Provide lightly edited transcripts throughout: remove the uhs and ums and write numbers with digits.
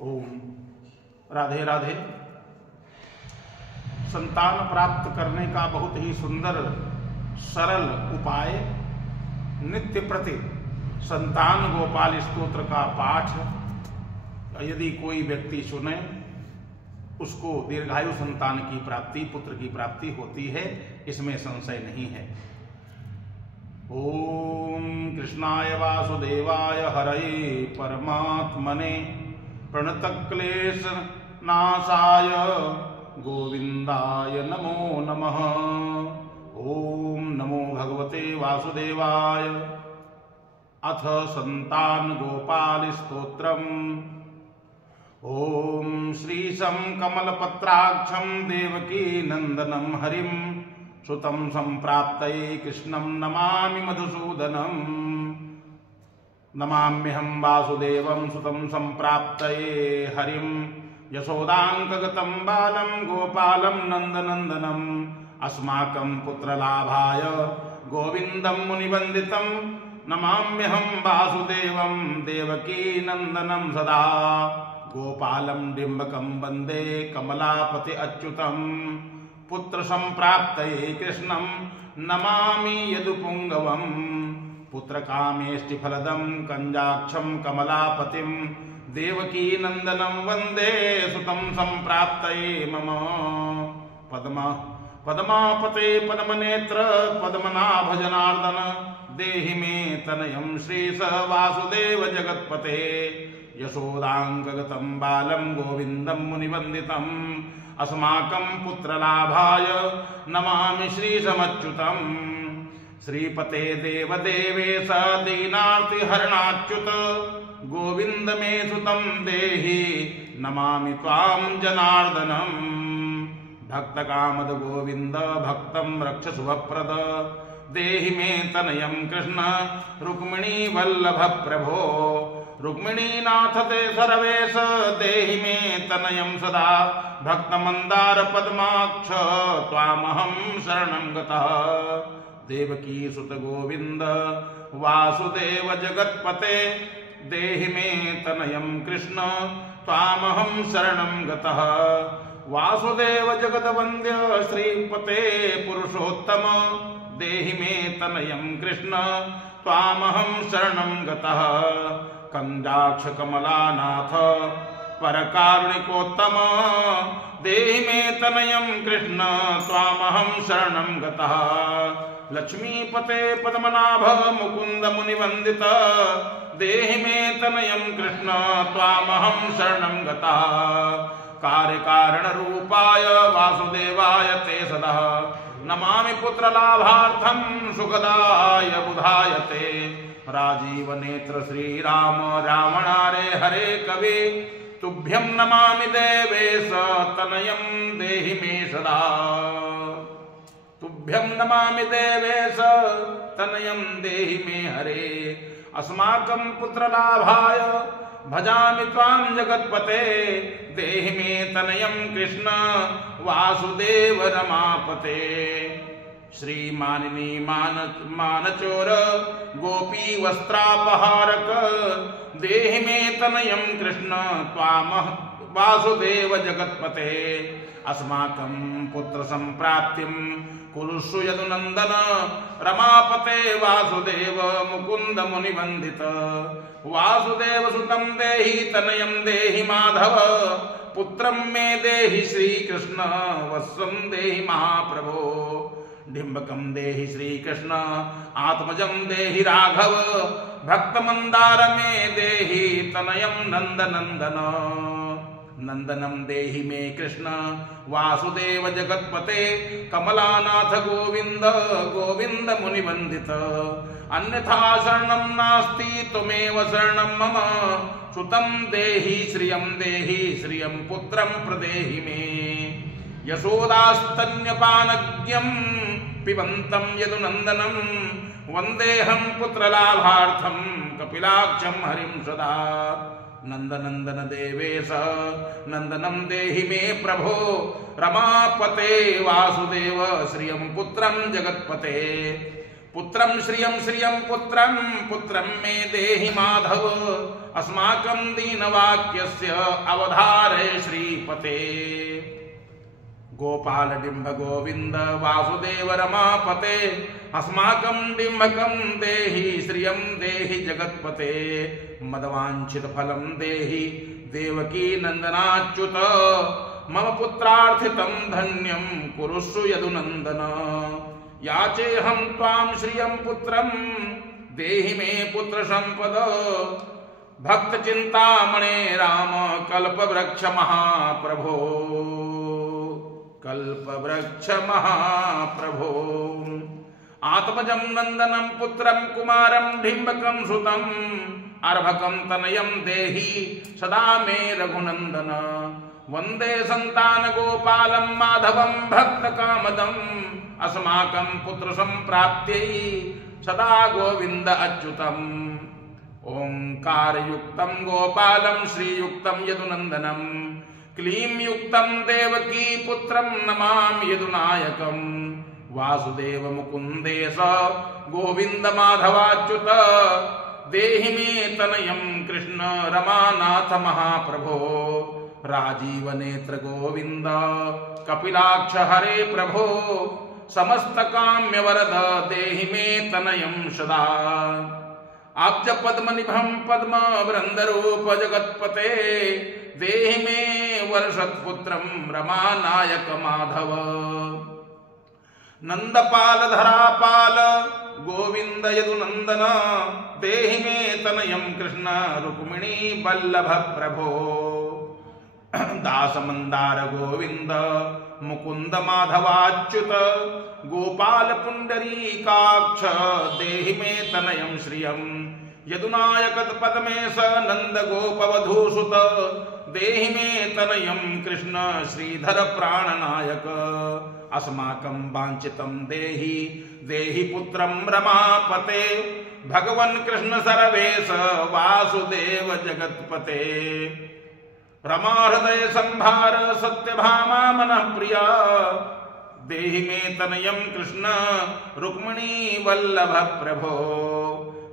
ओम राधे राधे। संतान प्राप्त करने का बहुत ही सुंदर सरल उपाय, नित्य प्रति संतान गोपाल स्तोत्र का पाठ यदि कोई व्यक्ति सुने, उसको दीर्घायु संतान की प्राप्ति, पुत्र की प्राप्ति होती है, इसमें संशय नहीं है। ओम कृष्णाय वासुदेवाय हरये परमात्मने प्रणतक्लेश नाशाय गोविंदाय नमो नमः। ओम नमो भगवते वासुदेवाय। अथ संतान गोपाल स्तोत्रम्। ओम श्रीशं कमलपत्राक्षं देवकी नंदनं हरिं सुतं संप्राप्तये कृष्णं नमामि मधुसूदनं। नमाम्यहं वासुदेवं सुतं संप्राप्तये हरिं यशोदाङ्कगतं बालं गोपालं नन्दनन्दनम्। अस्माकं पुत्रलाभाय गोविन्दं मुनिवन्दितं नमाम्यहं वासुदेवं देवकी नन्दनं सदा। गोपालं डिम्बकं वन्दे कमलापति अच्युतं। पुत्र संप्राप्तये कृष्णं नमामि यदुपुङ्गवम्। पुत्र कामेष्टि फलदं कंजाक्षं कमलापतिं देवकी नंदनं वन्दे सुतं संप्राप्तये मम। पद्मापते पद्मनेत्र पद्मनाभ जनार्दन देहि मे तनयं श्रीश वासुदेव जगत्पते। यशोदाङ्कगतं बालं गोविन्दं मुनिवन्दितम्। अस्माकं पुत्रलाभाय नमामि श्रीशमच्युतम्। श्रीपते देवदेवेश दीनार्तिहरणाच्युत गोविन्द मे सुतं देहि नमामि त्वां जनार्दनम्। भक्तकामद गोविन्द भक्तं रक्ष शुभप्रद देहि मे तनयं कृष्ण रुक्मिणी वल्लभ प्रभो। रुक्मिणीनाथ ते सर्वेश देहि मे तनयं सदा। भक्तमन्दार पद्माक्ष त्वामहं शरणं गतः। देवकी सुत गोविन्द वासुदेव जगत्पते देहि मे तनयं कृष्ण त्वामहं शरणं गतः। वासुदेव जगद्वन्द्य श्रीपते पुरुषोत्तम देहि मे तनयं कृष्ण त्वामहं शरणं गतः। कंजाक्ष कमलानाथ परकारुणिकोत्तम देहि मे तनयं कृष्ण त्वामहं शरणं गतः। लक्ष्मीपते पद्मनाभ मुकुंद मुनिवंदित देहि मे तनयं कृष्ण त्वामहं शरणं गतः। कार्यकारण रूपाय वासुदेवाय ते सदा नमामि पुत्रलाभार्थं सुखदाय बुधाय ते। राजीव नेत्र श्रीराम रावणारे हरे कवे तुभ्यं नमामि देवेश तनयं देहि मे सदा। तुभ्यं नमामि देवेश तनयं देहि मे हरे। अस्माकं पुत्रलाभाय भजामि त्वां जगत्पते देहि मे तनयं कृष्ण वासुदेव रमापते। श्रीमानिनी मानचोर गोपी वस्त्रापहारक देहि मे तनयं कृष्ण त्वामह वासुदेव जगत्पते। अस्माकं पुत्र संप्राप्तिं कुरुषु यदुनन्दन रमापते वासुदेव मुकुंद मुनिवंदित। वासुदेव सुतं देहि तनयं देहि माधव। पुत्रं मे देहि श्रीकृष्ण वत्सं देहि महाप्रभो। डिम्बकं देहि श्रीकृष्ण आत्मजं देहि राघव। भक्तमंदार मे देहि तनयं नंदनंदन। नंदनं देहि मे कृष्ण वासुदेव जगत्पते। कमलानाथ गोविंद गोविंद मुनिवंदित। अन्यथा शरणं नास्ति त्वमेव शरणं मम। सुतं देहि श्रियं पुत्रं प्रदेहि मे। यशोदास्तन्यपानज्ञं पिबन्तं यदुनन्दनं वन्देऽहं पुत्रलाभार्थं कपिलाक्षं हरिं सदा। नंदनंदन देवेश नंदनं देहि मे प्रभो। रमापते वासुदेव श्रियं पुत्रं जगत्पते। पुत्रं श्रियं पुत्रं मे देहि माधव। अस्माकं दीनवाक्यस्य अवधारय श्रीपते। गोपाल डिंब गोविंद वासुदेव रमापते अस्माकं डिंबकं देहि श्रियं देहि जगत्पते। मदवांछित फलं देहि देवकी नंदनाच्युत मम पुत्रार्थितं धन्यं कुरुष्व यदुनंदन। याचेऽहं त्वां श्रियं पुत्रं देहि मे पुत्र संपद। भक्त चिंतामणे राम कल्पवृक्ष महाप्रभो कल्पवृक्ष महाप्रभो। आत्मजं नंदनं पुत्रं कुमारं डिंबकं सुतं अर्भकं तनयं देहि सदा मे रघुनंदन। वंदे संतान गोपालं माधवं भक्त कामदं अस्माकं पुत्र संप्राप्त्यै सदा गोविंद अच्युतम्। ओंकार युक्तं गोपालं श्रीयुक्तं यदुनंदनं क्लीं युक्तं देवकी पुत्रं नमामि यदुनायकं। वासुदेव मुकुंदेश गोविंद माधवाच्युत देहि मे तनयं कृष्ण रमानाथ महाप्रभो। राजीव नेत्र गोविंद कपिलाक्ष हरे प्रभो समस्त काम्य वरद देहि मे तनयं सदा। आब्ज पद्म निभं पद्म वृंदरूप जगत्पते देहि मे वर्षत्पुत्रं रमानायक माधव। नंदपाल धरापाल गोविंद यदुनंदन देहि मे तनयं कृष्ण रुक्मिणी बल्लभ प्रभो। दास मंदार गोविंद मुकुंद माधवाच्युत गोपाल पुंडरीकाक्ष देहि मे तनयं श्रियं। यदुनायक पद्मेश नंद गोपवधूसुत देहि मे तनयं कृष्ण श्रीधर प्राणनायक। अस्माकं वांछितं देहि देहि पुत्रं रमापते भगवन् कृष्ण सर्वेश वासुदेव जगत्पते। रमा हृदय संभार सत्यभामा मनः प्रिया देहि मे तनयं कृष्ण रुक्मिणी वल्लभ प्रभो।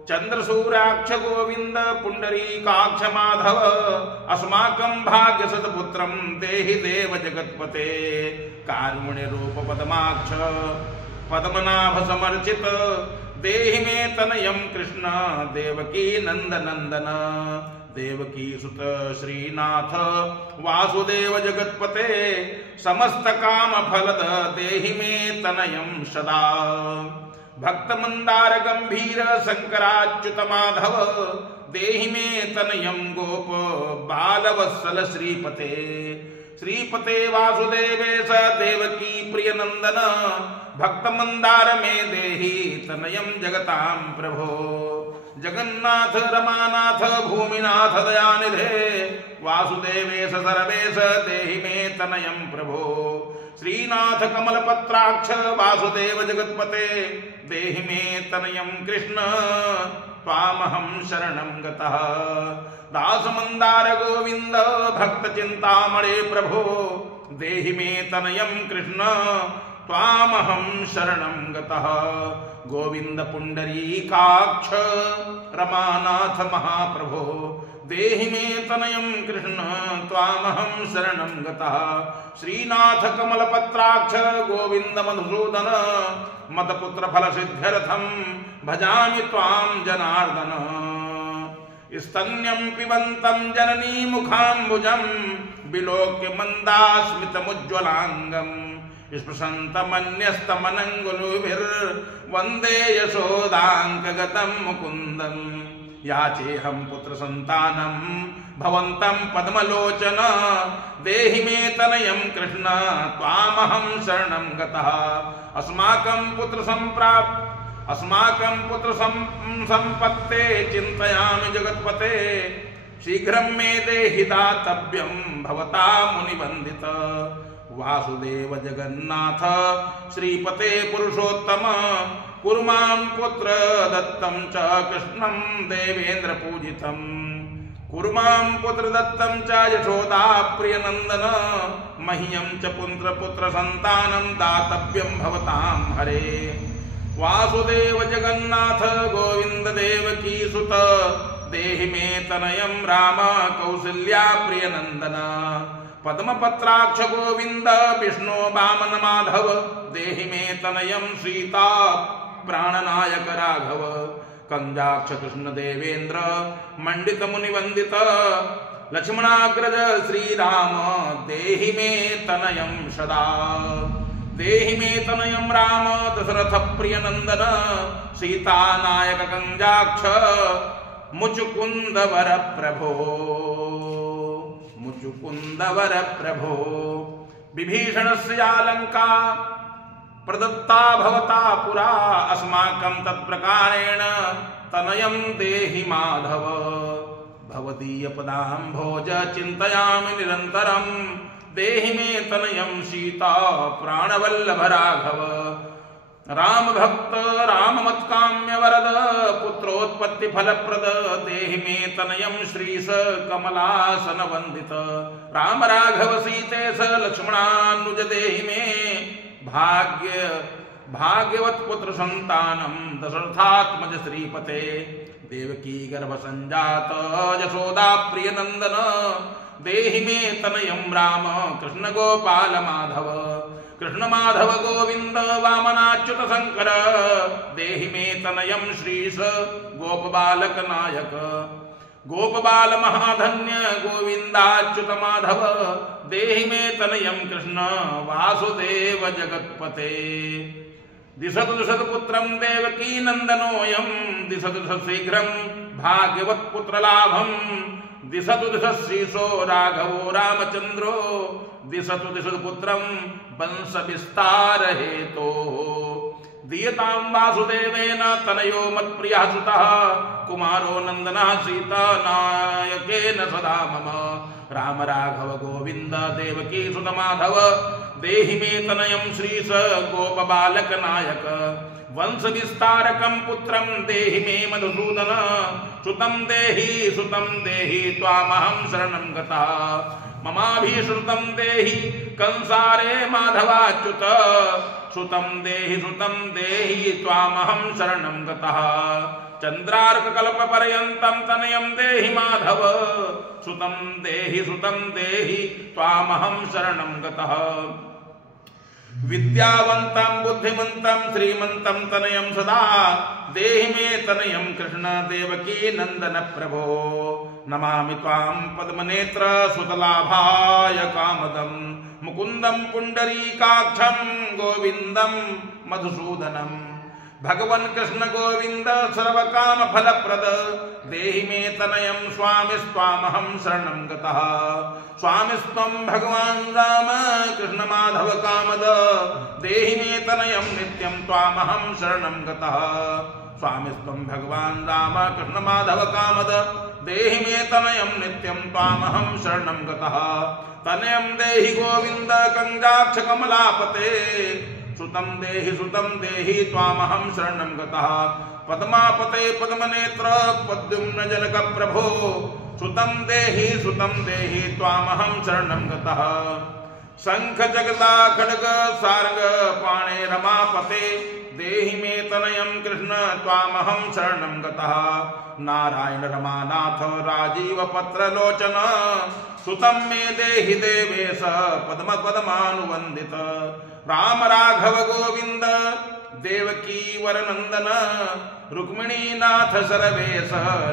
चंद्रसूराक्ष गोविंद पुंडरीकाक्ष माधव अस्माकं भाग्यसत्पुत्रं देहि देव जगत्पते। कारुण्य रूप पद्माक्ष पद्मनाभ समर्चित देहि मे तनयं कृष्ण देवकी नंदनंदन। देवकी सुत श्रीनाथ वासुदेव जगत्पते समस्त काम फलद देहि मे तनयं सदा। भक्त मंदार गंभीर शंकराच्युत माधव देहि मे तनयं गोप बालवत्सल श्रीपते। श्रीपते वासुदेवेश देवकी प्रिय नंदन भक्त मंदार मे देहि तनयं जगतां प्रभो। जगन्नाथ रमानाथ भूमिनाथ दयानिधे वासुदेवेश सर्वेश देहि मे तनयं प्रभो। श्रीनाथ कमलपत्राक्ष वासुदेव जगत्पते देहि मे तनयं कृष्ण त्वामहं शरणं गतः। दास मंदार गोविंद भक्त चिंतामणे प्रभो देहि मे तनयं कृष्ण त्वामहं शरणं गतः। गोविंद पुंडरीकाक्ष रमानाथ महाप्रभो देहि मे तनयं कृष्ण त्वामहं शरणं गतः। श्रीनाथ कमलपत्राक्ष गोविंद मधुसूदन मतपुत्र फल सिद्ध्यर्थं भजामि त्वां जनार्दन। स्तन्यं पिबन्तं जननी मुखाम्बुजं विलोक्य मन्दास्मितमुज्ज्वलाङ्गम्। स्पृशन्तमन्यस्तमनङ्गुलिभिर्वन्दे यशोदाङ्कगतं मुकुन्दं। याचेऽहं पुत्रसन्तानं भवन्तं पद्मलोचन देहि मे तनयं कृष्ण त्वामहं शरणं गतः। अस्माकं पुत्र संपत्ते चिन्तयामि जगत्पते। शीघ्रं मे देहि दातव्यं भवता मुनिवन्दित। वासुदेव जगन्नाथ श्रीपते पुरुषोत्तम कुरु मां पुत्र दत्तं च कृष्णं देवेन्द्र पूजितं। कुरु मां पुत्र दत्तं च यशोदा प्रियनन्दन। मह्यं च पुत्र संतानं दातव्यं भवतां हरे। वासुदेव जगन्नाथ गोविंद देवकी सुत देहि मे तनयं राम कौसल्या प्रियनंदन पद्मपत्राक्ष गोविंद विष्णु वामन माधव देहि मे तनयं सीता प्राणनायक राघव कंजाक्ष कृष्ण देवेंद्र मंडित मुनि वंदित लक्ष्मणाग्रज श्रीराम देहि मे तनयं सदा देहि मे तनयं राम दशरथ प्रिय नंदन सीता नायक कंजाक्ष मुचुकुंद वर प्रभो मुचुकुंद वर प्रभो विभीषणस्य लंका प्रदत्ता भवता पुरा अस्माकं तत्प्रकारेण तनयं देहि माधव भवदीय पदाम्भोज चिन्तयामि निरन्तरं देहि मे तनयं सीता प्राणवल्लभ राघव राम भक्त राम मत्काम्य वरद पुत्रोत्पत्ति फलप्रद देहि मे तनयं श्रीस कमलासन वंदित राम राघव सीतेश लक्ष्मणानुज देहि मे भाग्यवत पुत्र संतानम दशरथात्मज श्रीपते देवकी गर्भ संजात यशोदा प्रिय नंदन देहि मे तनयं राम कृष्ण गोपाल माधव कृष्ण माधव गोविंद वामनाच्युत शंकर देहि मे तनयं श्रीश गोप बालक नायक गोप बाल महाधन्य गोविंदाच्युत माधव देहि मे तनयं कृष्ण वासुदेव जगत्पते दिशतु दिशतु पुत्रं देवकी नंदनोऽयं दिशतु दिशतु शीघ्रं भाग्यवत् पुत्र लाभं दिशतु दिशतु श्रीशो राघवो रामचंद्रो दिशतु दिशतु पुत्रं वंश विस्तार हेतोः दीयतां वासुदेवेन तनयो मत्प्रियः सुतः कुमारो नंदनः सीता नायकेन सदा मम राम राघव गोविंद देवकी सुत माधव देहि मे तनयं श्रीश गोप बालक नायक वंश विस्तारकं पुत्रं देहि मे मधुसूदन सुतं देहि त्वामहं शरणं गतः ममाभिश्रुतं देहि कंसारे माधवाच्युत सुतं देहि त्वामहं शरणं गतः चंद्रार्क कल्प पर्यन्तं तनयं देहि माधव सुतं देहि त्वामहं शरणं गतः विद्यावन्तं बुद्धिमन्तं श्रीमन्तं तनयं सदा देहि मे तनयं कृष्ण देवकी नंदन प्रभो नमामि त्वां पद्मनेत्र सुतलाभाय कामदं मुकुन्दं पुण्डरीकाक्षं गोविन्दं मधुसूदनं भगवन् कृष्ण गोविंद सर्वकाम फलप्रद देहि मे तनयं स्वामिस्त्वामहं शरणं गतः स्वामिस्त्वं भगवान् राम कृष्ण माधव कामद देहि मे तनयं नित्यं त्वामहं शरणं गतः स्वामिस्त्वं भगवान् राम कृष्ण माधव कामद देहि मे तनयं नित्यं त्वामहं शरणं गतः तनयं देहि गोविंद कंजाक्ष कमलापते सुतं देहि त्वामहं शरणं गतः पद्मापते पद्मनेत्र पद्युम्न जनक प्रभो सुतं देहि त्वामहं शरणं गतः शंख जगदा खड्ग सार्ग पाणे रमापते देहि मे तनयं कृष्ण त्वामहं शरणं गतः नारायण रमानाथ राजीव पत्र लोचन सुतं मे देहि देवेश पद्म पद्मानुवंदित राम राघव गोविंद देवकी वरनंदन रुक्मिणीनाथ सरवेश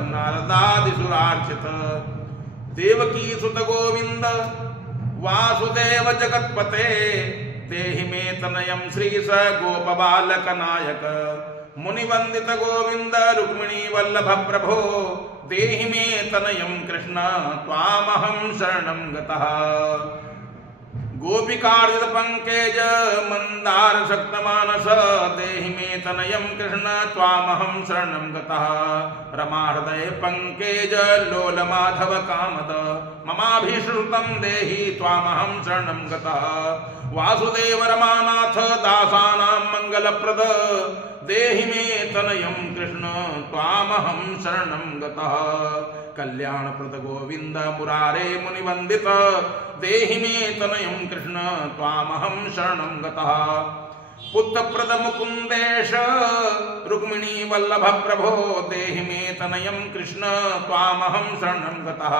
नारदादिसुरार्चित देवकी सुत गोविंद वासुदेव जगत्पते देहि मे तनयं श्रीश गोप बालक नायक मुनिवंदित गोविंद रुक्मिणी वल्लभ प्रभो देहि मे तनयं कृष्ण त्वामहं शरणं गतः गोपिकार्जित पंकज मंदार शक्तमानस देहि मे तनयं कृष्ण त्वामहं शरणं गतः रमा हृदय पंकज लोल माधव कामद ममाभिश्रुतं देहि त्वामहं शरणं गतः वासुदेव रमानाथ दासानां मंगलप्रद देहि मे तनयं कृष्ण त्वामहं शरणं गतः कल्याणप्रद गोविंद मुरारे मुनिवंदित देहि मे तनयं कृष्ण त्वामहं शरणं गतः पुत्रप्रद मुकुंदेश रुक्मिणी वल्लभ प्रभो देहि मे तनयं कृष्ण त्वामहं शरणं गतः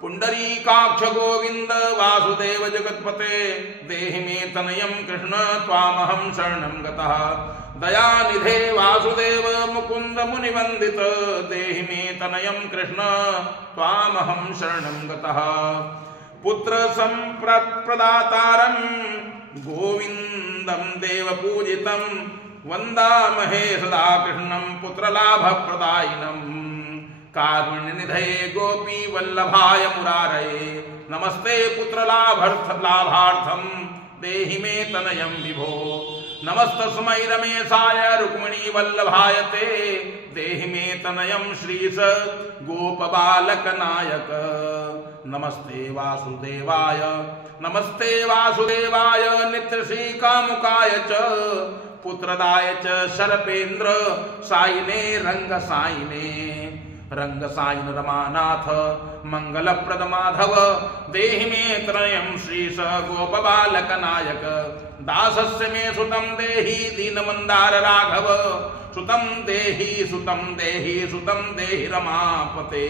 पुंडरीकाक्ष गोविंद वासुदेव जगत्पते देहि मे तनयं कृष्ण त्वामहं शरणं गतः दयानिधे वासुदेव मुकुंद मुनिवंदित देहि मे तनयं कृष्ण त्वामहं शरणं गतः पुत्र संप्रदातारं गोविंदं देवपूजितं वंदामहे सदा कृष्णं पुत्रलाभप्रदायिनं कारुण्यनिधये गोपी वल्लभाय मुरारये नमस्ते पुत्रलाभार्थं देहि मे तनयं विभो नमस्तस्मै रमेशाय रुक्मिणी वल्लभाय ते देहि मे तनयं श्रीश गोपबालकनायक नमस्ते वासुदेवाय नित्यश्रीकामुकाय च पुत्रदाय च शरपेन्द्र सायिने रंगसायिन रमानाथ मंगलप्रद माधव देहि मे तनयं श्रीश गोपबालकनायक दासस्य मे सुतं देहि दीनमन्दार राघव सुतं देहि रमापते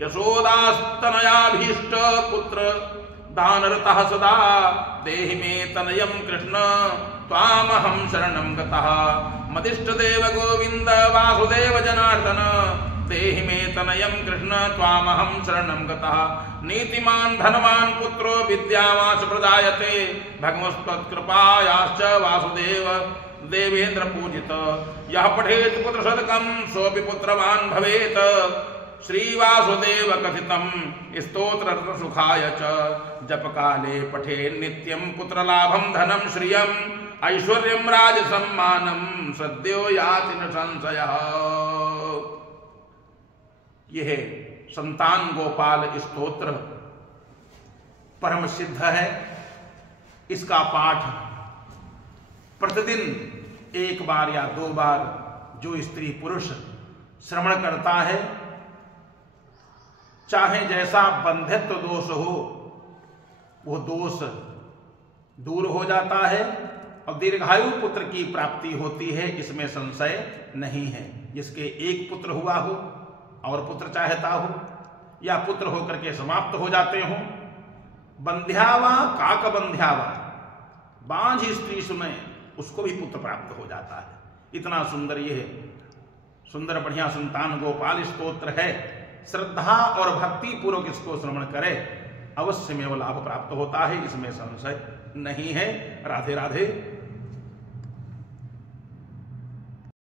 यशोदास्तनयाभीष्ट पुत्र दानरतः सदा देहि मे तनयं कृष्ण त्वामहं शरणं गतः मदिष्टदेव गोविंद वासुदेव जनार्दन देहि मे तनयं कृष्ण त्वामहं शरणं गतः नीतिमान् धनवान् पुत्रो विद्यावान् प्रजायते भगवत्कृपायाश्च वासुदेव देवेन्द्र पूजित यः पठेत् पुत्रशतकं सोऽपि पुत्रवान् भवेत् श्रीवासुदेव कथितं स्तोत्र सुखाय च जपकाले पठे नित्यं पुत्रलाभं धनं श्रियं ऐश्वर्यं राजसम्मानं सद्यो याति न संशयः। यह संतान गोपाल स्तोत्र परम सिद्ध है। इसका पाठ प्रतिदिन एक बार या 2 बार जो स्त्री पुरुष श्रवण करता है, चाहे जैसा बंधित्व दोष हो वो दोष दूर हो जाता है और दीर्घायु पुत्र की प्राप्ति होती है, इसमें संशय नहीं है। जिसके एक पुत्र हुआ हो और पुत्र चाहता हो या पुत्र होकर के समाप्त हो जाते हो, बंध्यावा काक बंध्यावा बांझ स्त्री सुने उसको भी पुत्र प्राप्त हो जाता है। इतना सुंदर यह सुंदर बढ़िया संतान गोपाल स्तोत्र है। श्रद्धा और भक्ति पूर्वक इसको श्रवण करे अवश्य में वो लाभ प्राप्त होता है, इसमें संशय नहीं है। राधे राधे।